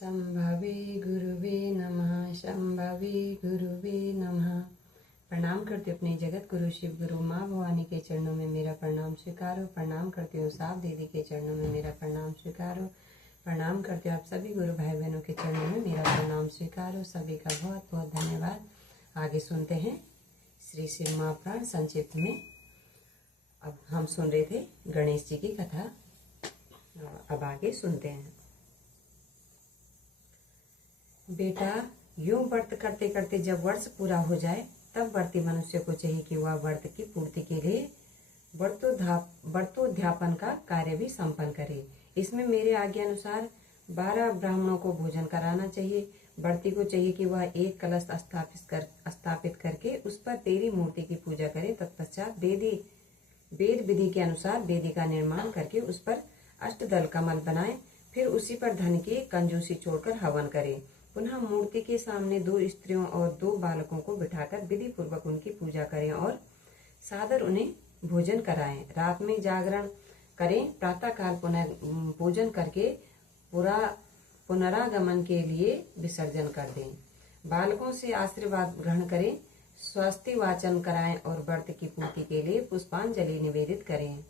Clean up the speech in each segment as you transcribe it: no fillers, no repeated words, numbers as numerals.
संभवे गुरुवे नमः। संभवे गुरुवे नमः। प्रणाम करते अपने जगत गुरु शिव गुरु माँ भवानी के चरणों में मेरा प्रणाम स्वीकारो। प्रणाम करते हो साफ दीदी के चरणों में मेरा प्रणाम स्वीकारो। प्रणाम करते हो आप सभी गुरु भाई बहनों के चरणों में मेरा प्रणाम स्वीकारो। सभी का बहुत बहुत धन्यवाद। आगे सुनते हैं श्री शिव महापुराण संक्षिप्त में। अब हम सुन रहे थे गणेश जी की कथा। अब आगे सुनते हैं। बेटा, यूं व्रत करते करते जब वर्ष पूरा हो जाए तब व्रती मनुष्य को चाहिए कि वह व्रत की पूर्ति के लिए व्रतोद्यापन का कार्य भी संपन्न करे। इसमें मेरे आज्ञा अनुसार 12 ब्राह्मणों को भोजन कराना चाहिए। व्रती को चाहिए कि वह एक कलश स्थापित करके उस पर तेरी मूर्ति की पूजा करे। तत्पश्चात वेद विधि के अनुसार वेदी का निर्माण करके उस पर अष्टदल कमल बनाए। फिर उसी पर धन की कंजूसी छोड़कर हवन करे। पुनः मूर्ति के सामने 2 स्त्रियों और 2 बालकों को बिठाकर विधि पूर्वक उनकी पूजा करें और सादर उन्हें भोजन कराएं। रात में जागरण करें। प्रातः काल पूजन करके पुनरागमन के लिए विसर्जन कर दें। बालकों से आशीर्वाद ग्रहण करें। स्वस्ति वाचन कराएं और व्रत की पूर्ति के लिए पुष्पांजलि निवेदित करें।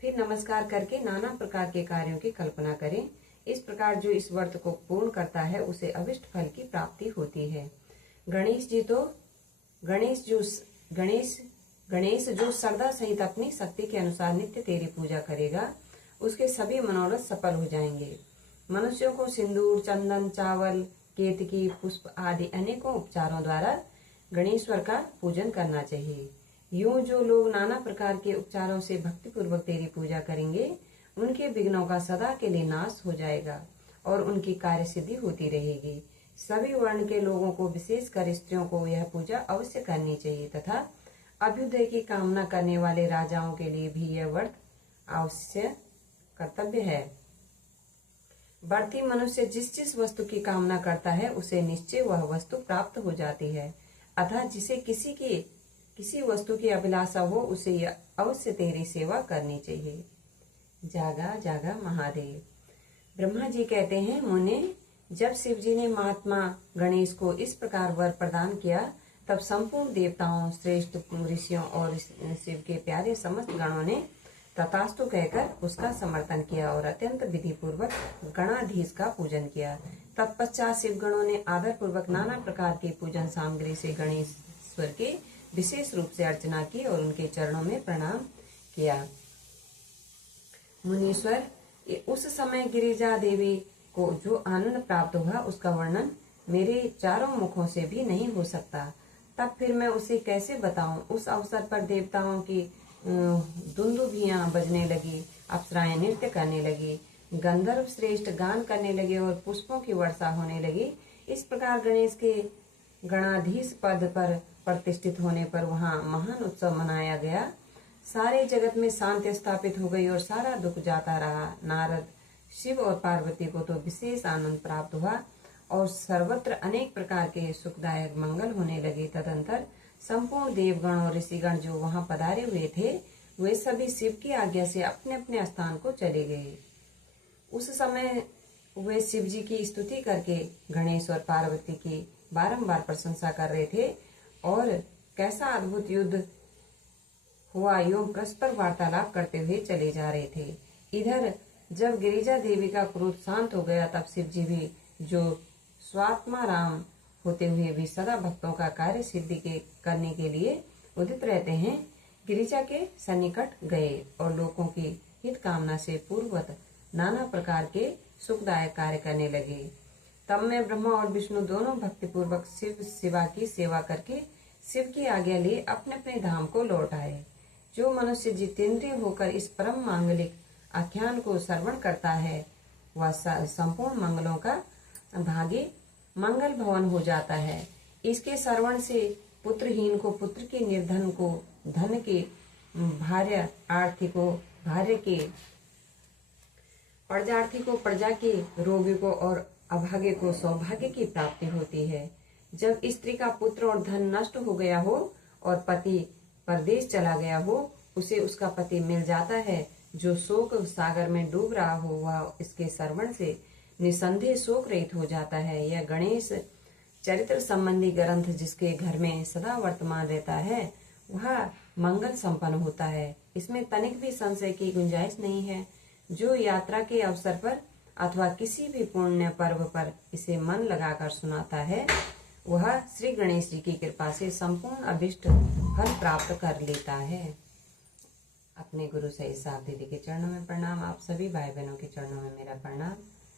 फिर नमस्कार करके नाना प्रकार के कार्यों की कल्पना करें। इस प्रकार जो इस व्रत को पूर्ण करता है उसे अभिष्ट फल की प्राप्ति होती है। गणेश जो श्रद्धा सहित अपनी शक्ति के अनुसार नित्य तेरी पूजा करेगा उसके सभी मनोरथ सफल हो जाएंगे। मनुष्यों को सिंदूर, चंदन, चावल, केतकी, पुष्प आदि अनेकों उपचारों द्वारा गणेश्वर का पूजन करना चाहिए। यूं जो लोग नाना प्रकार के उपचारों से भक्ति पूर्वक तेरी पूजा करेंगे उनके विघ्नों का सदा के लिए नाश हो जाएगा और उनकी कार्य सिद्धि होती रहेगी। सभी वर्ण के लोगों को, विशेषकर स्त्रियों को यह पूजा अवश्य करनी चाहिए तथा अभ्युदय की कामना करने वाले राजाओं के लिए भी यह व्रत अवश्य कर्तव्य है। व्रती मनुष्य जिस वस्तु की कामना करता है उसे निश्चय वह वस्तु प्राप्त हो जाती है। अतः जिसे किसी वस्तु की अभिलाषा हो उसे यह अवश्य तेरी सेवा करनी चाहिए। जागा जागा महादेव। ब्रह्मा जी कहते हैं, मुने, जब शिव जी ने महात्मा गणेश को इस प्रकार वर प्रदान किया तब संपूर्ण देवताओं, श्रेष्ठ ऋषियों और शिव के प्यारे समस्त गणों ने तथास्तु कहकर उसका समर्थन किया और अत्यंत विधि पूर्वक गणाधीश का पूजन किया। तत्पश्चात शिव गणों ने आदर पूर्वक नाना प्रकार की पूजन सामग्री से गणेश्वर की विशेष रूप से अर्चना की और उनके चरणों में प्रणाम किया। मुनीश्वर, उस समय गिरिजा देवी को जो आनंद प्राप्त हुआ उसका वर्णन मेरे चारों मुखों से भी नहीं हो सकता। तब फिर मैं उसे कैसे बताऊं। उस अवसर पर देवताओं की दुंदुभियां बजने लगी, अप्सराएं नृत्य करने लगी, गंधर्व श्रेष्ठ गान करने लगे और पुष्पों की वर्षा होने लगी। इस प्रकार गणेश के गणाधीश पद पर प्रतिष्ठित होने पर वहां महान उत्सव मनाया गया। सारे जगत में शांति स्थापित हो गई और सारा दुख जाता रहा। नारद, शिव और पार्वती को तो विशेष आनंद प्राप्त हुआ और सर्वत्र अनेक प्रकार के सुखदायक मंगल होने लगे। तदंतर संपूर्ण देवगण और ऋषिगण जो वहां पधारे हुए थे वे सभी शिव की आज्ञा से अपने अपने स्थान को चले गए। उस समय वे शिव जी की स्तुति करके गणेश और पार्वती की बारंबार प्रशंसा कर रहे थे और कैसा अद्भुत युद्ध हुआ योग परस्पर वार्तालाप करते हुए चले जा रहे थे। इधर जब गिरिजा देवी का क्रोध शांत हो गया तब शिव जी भी जो स्वात्माराम होते हुए भी सदा भक्तों का कार्य सिद्धि करने के लिए उदित रहते हैं, गिरिजा के सन्निकट गए और लोगों की हित कामना से पूर्ववत नाना प्रकार के सुखदायक कार्य करने लगे। तब में ब्रह्मा और विष्णु दोनों भक्ति पूर्वक शिवा की सेवा करके शिव की आज्ञा लिए अपने अपने धाम को लौट आए। जो मनुष्य जितेंद्रिय होकर इस परम मांगलिक आख्यान को श्रवण करता है वह संपूर्ण मंगलों का भागी मंगल भवन हो जाता है। इसके श्रवण से पुत्रहीन को पुत्र के, निर्धन को धन के, भार्य आर्थी को भार्य के, प्रजार्थी को प्रजा के, रोगी को और अभागे को सौभाग्य की प्राप्ति होती है। जब स्त्री का पुत्र और धन नष्ट हो गया हो और पति परदेश चला गया हो उसे उसका पति मिल जाता है। जो शोक सागर में डूब रहा हो वह इसके श्रवण से निसंदेह शोक रहित हो जाता है। यह गणेश चरित्र संबंधी ग्रंथ जिसके घर में सदा वर्तमान रहता है वह मंगल संपन्न होता है। इसमें तनिक भी संशय की गुंजाइश नहीं है। जो यात्रा के अवसर पर अथवा किसी भी पुण्य पर्व पर इसे मन लगाकर सुनाता है वह श्री गणेश जी की कृपा से संपूर्ण अभिष्ट फल प्राप्त कर लेता है। अपने गुरु सही साहब दीदी के चरणों में प्रणाम। आप सभी भाई बहनों के चरणों में मेरा प्रणाम।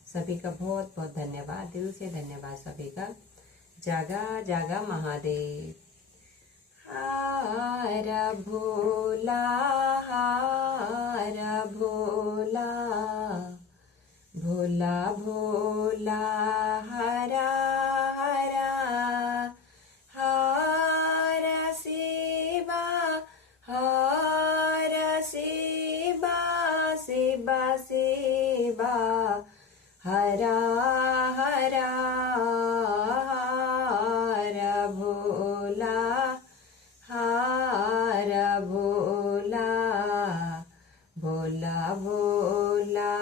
सभी का बहुत बहुत धन्यवाद, दिल से धन्यवाद सभी का। जागा जागा महादेव। हार भोला भोला भोला हरा हरा हर शिवा शिवा शिवा हरा हरा हर भोला भोला भोला भोला